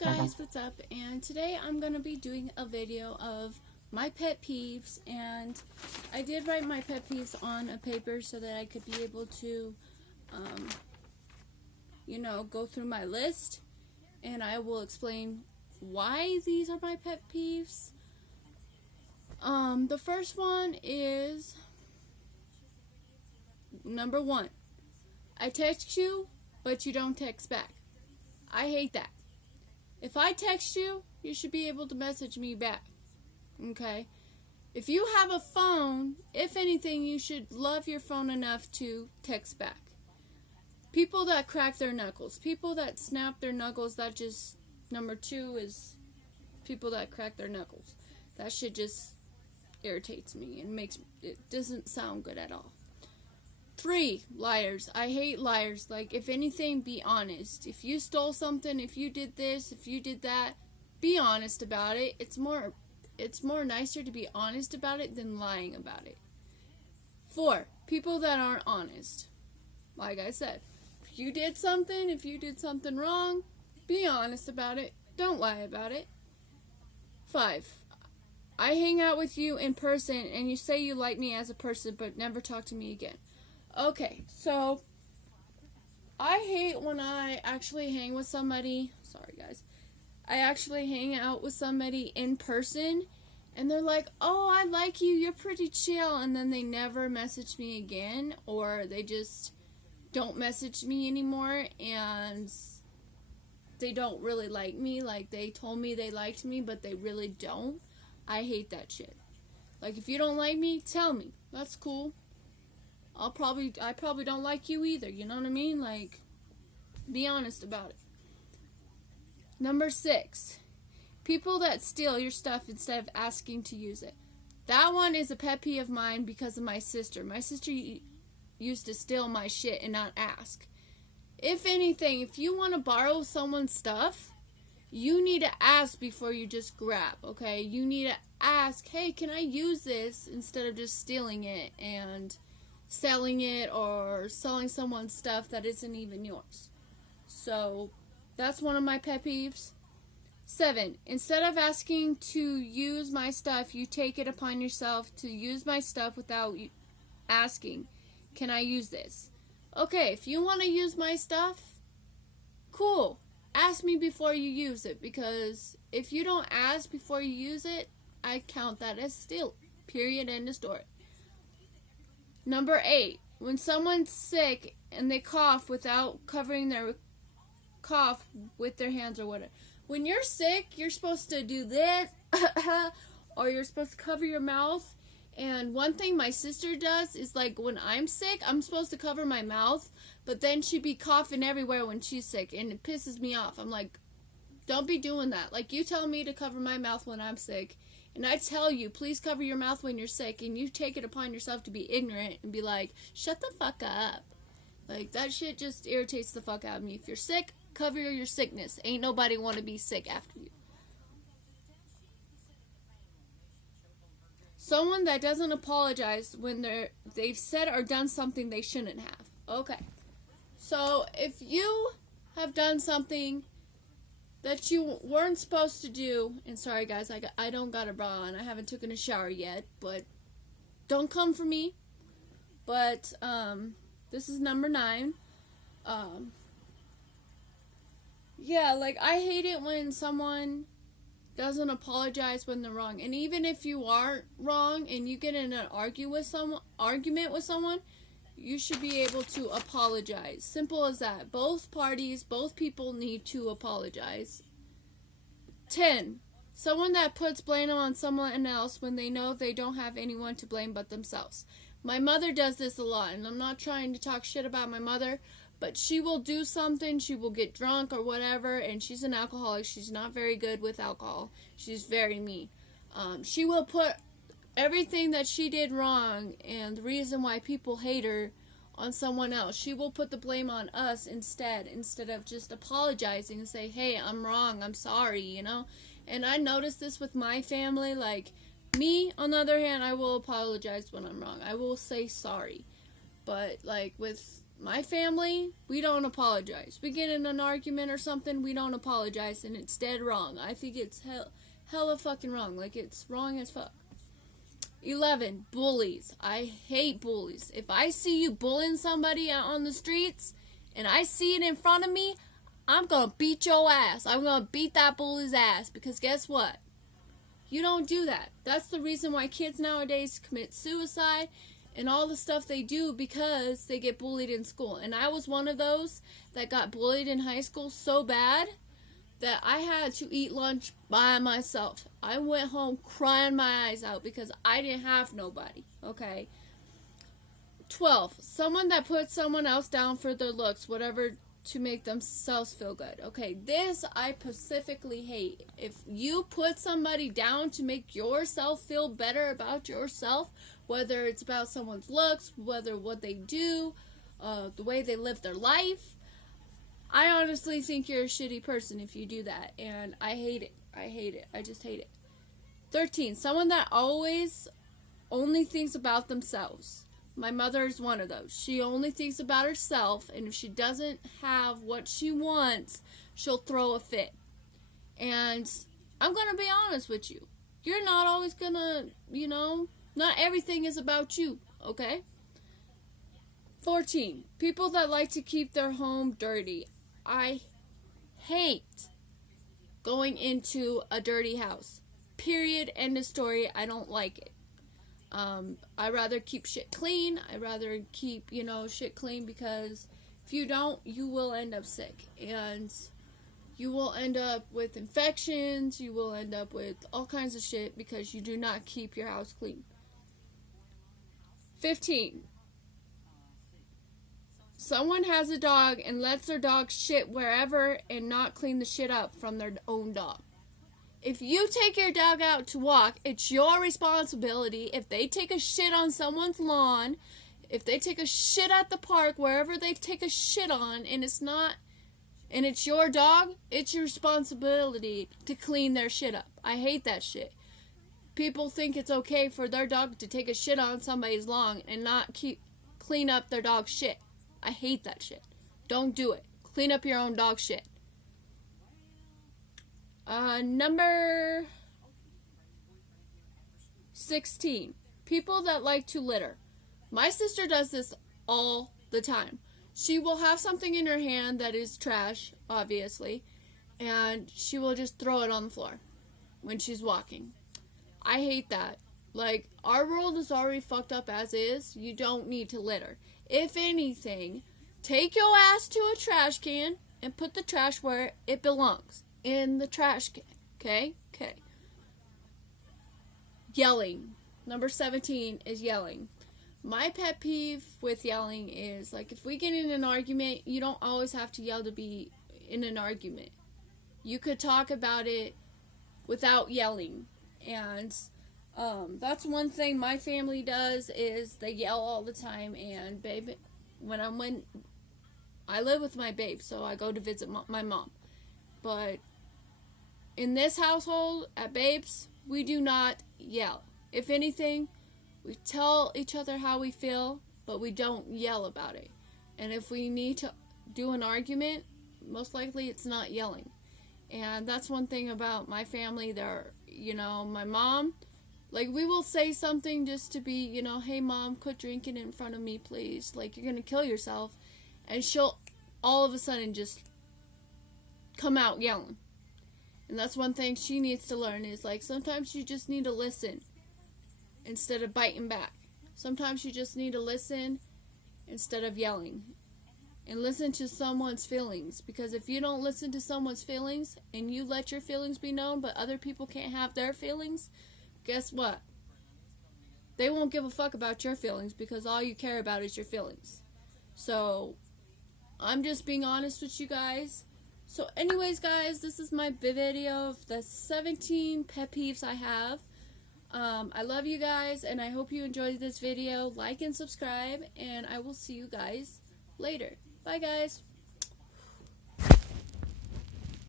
guys, what's up? And today I'm going to be doing a video of my pet peeves, and I did write my pet peeves on a paper so that I could be able to go through my list, and I will explain why these are my pet peeves. The first one is number 1. I text you, but you don't text back. I hate that. If I text you, you should be able to message me back. Okay? If you have a phone, if anything, you should love your phone enough to text back. People that crack their knuckles, people that snap their knuckles, that just, number 2 is people that crack their knuckles. That shit just irritates me and it doesn't sound good at all. 3, liars. I hate liars. Like, if anything, be honest. If you stole something, if you did this, if you did that, be honest about it. It's more nicer to be honest about it than lying about it. 4, people that aren't honest. Like I said, if you did something wrong, be honest about it. Don't lie about it. 5, I hang out with you in person and you say you like me as a person but never talk to me again. Okay, so I hate when I actually hang with somebody. Sorry, guys. I actually hang out with somebody in person, and they're like, "Oh, I like you. You're pretty chill," and then they never message me again, or they just don't message me anymore, and they don't really like me. Like, they told me they liked me, but they really don't. I hate that shit. Like, if you don't like me, tell me. That's cool. I probably don't like you either, you know what I mean? Like, be honest about it. Number 6, people that steal your stuff instead of asking to use it. That one is a pet peeve of mine because of my sister. My sister used to steal my shit and not ask. If anything, if you want to borrow someone's stuff, you need to ask before you just grab, okay? You need to ask, "Hey, can I use this?" instead of just stealing it and selling it or selling someone's stuff that isn't even yours. So that's one of my pet peeves. 7, instead of asking to use my stuff, you take it upon yourself to use my stuff without asking, "Can I use this?" Okay, if you want to use my stuff, cool. Ask me before you use it, because if you don't ask before you use it, I count that as steal. Period. End of story. Number 8, when someone's sick and they cough without covering their cough with their hands or whatever. When you're sick, you're supposed to do this, or you're supposed to cover your mouth. And one thing my sister does is, like, when I'm sick, I'm supposed to cover my mouth, but then she'd be coughing everywhere when she's sick, and it pisses me off. I'm like, don't be doing that. Like, you tell me to cover my mouth when I'm sick, and I tell you, please cover your mouth when you're sick, and you take it upon yourself to be ignorant and be like, shut the fuck up. Like, that shit just irritates the fuck out of me. If you're sick, cover your sickness. Ain't nobody want to be sick after you. Someone that doesn't apologize when they've said or done something they shouldn't have. Okay. So, if you have done something that you weren't supposed to do, and sorry guys, I don't got a bra on, I haven't taken a shower yet, but don't come for me. But this is number 9. Yeah, like, I hate it when someone doesn't apologize when they're wrong. And even if you aren't wrong and you get in an argument with someone, you should be able to apologize. Simple as that. Both parties, both people need to apologize. 10, someone that puts blame on someone else when they know they don't have anyone to blame but themselves. My mother does this a lot, and I'm not trying to talk shit about my mother, but she will do something, she will get drunk or whatever, and she's an alcoholic. She's not very good with alcohol. She's very mean. She will put everything that she did wrong and the reason why people hate her on someone else. She will put the blame on us instead of just apologizing and say, "Hey, I'm wrong, I'm sorry," you know? And I noticed this with my family. Like, me, on the other hand, I will apologize when I'm wrong. I will say sorry. But, like, with my family, we don't apologize. We get in an argument or something, we don't apologize, and it's dead wrong. I think it's hella fucking wrong. Like, it's wrong as fuck. 11, bullies. I hate bullies. If I see you bullying somebody out on the streets, and I see it in front of me, I'm gonna beat your ass. I'm gonna beat that bully's ass, because guess what? You don't do that. That's the reason why kids nowadays commit suicide and all the stuff they do, because they get bullied in school. And I was one of those that got bullied in high school so bad that I had to eat lunch by myself. I went home crying my eyes out because I didn't have nobody, okay? 12, someone that puts someone else down for their looks, whatever, to make themselves feel good. Okay, this I specifically hate. If you put somebody down to make yourself feel better about yourself, whether it's about someone's looks, whether what they do, the way they live their life, I honestly think you're a shitty person if you do that, and I hate it. I hate it. I just hate it. 13, someone that always only thinks about themselves. My mother is one of those. She only thinks about herself, and if she doesn't have what she wants, she'll throw a fit. And I'm going to be honest with you. You're not always going to, not everything is about you, okay? 14, people that like to keep their home dirty. I hate going into a dirty house. Period. End of story. I don't like it. I rather keep shit clean. I rather keep, shit clean, because if you don't, you will end up sick, and you will end up with infections. You will end up with all kinds of shit because you do not keep your house clean. 15, someone has a dog and lets their dog shit wherever and not clean the shit up from their own dog. If you take your dog out to walk, it's your responsibility. If they take a shit on someone's lawn, if they take a shit at the park, wherever they take a shit on, and it's your dog, it's your responsibility to clean their shit up. I hate that shit. People think it's okay for their dog to take a shit on somebody's lawn and not clean up their dog's shit. I hate that shit. Don't do it. Clean up your own dog shit. Number 16, people that like to litter. My sister does this all the time. She will have something in her hand that is trash, obviously, and she will just throw it on the floor when she's walking. I hate that. Like, our world is already fucked up as is. You don't need to litter. If anything, take your ass to a trash can and put the trash where it belongs. In the trash can. Okay? Okay. Yelling. Number 17 is yelling. My pet peeve with yelling is, like, if we get in an argument, you don't always have to yell to be in an argument. You could talk about it without yelling. And that's one thing my family does, is they yell all the time. And babe, when I live with my babe, so I go to visit my mom. But in this household, at Babes, we do not yell. If anything, we tell each other how we feel, but we don't yell about it. And if we need to do an argument, most likely it's not yelling. And that's one thing about my family. My mom, like, we will say something just to be, hey mom, quit drinking in front of me, please. Like, you're gonna kill yourself. And she'll all of a sudden just come out yelling. And that's one thing she needs to learn, is, like, sometimes you just need to listen instead of biting back. Sometimes you just need to listen instead of yelling. And listen to someone's feelings. Because if you don't listen to someone's feelings and you let your feelings be known, but other people can't have their feelings, guess what? They won't give a fuck about your feelings, because all you care about is your feelings. So, I'm just being honest with you guys. So anyways, guys, this is my video of the 17 pet peeves I have. I love you guys, and I hope you enjoyed this video. Like and subscribe, and I will see you guys later. Bye, guys.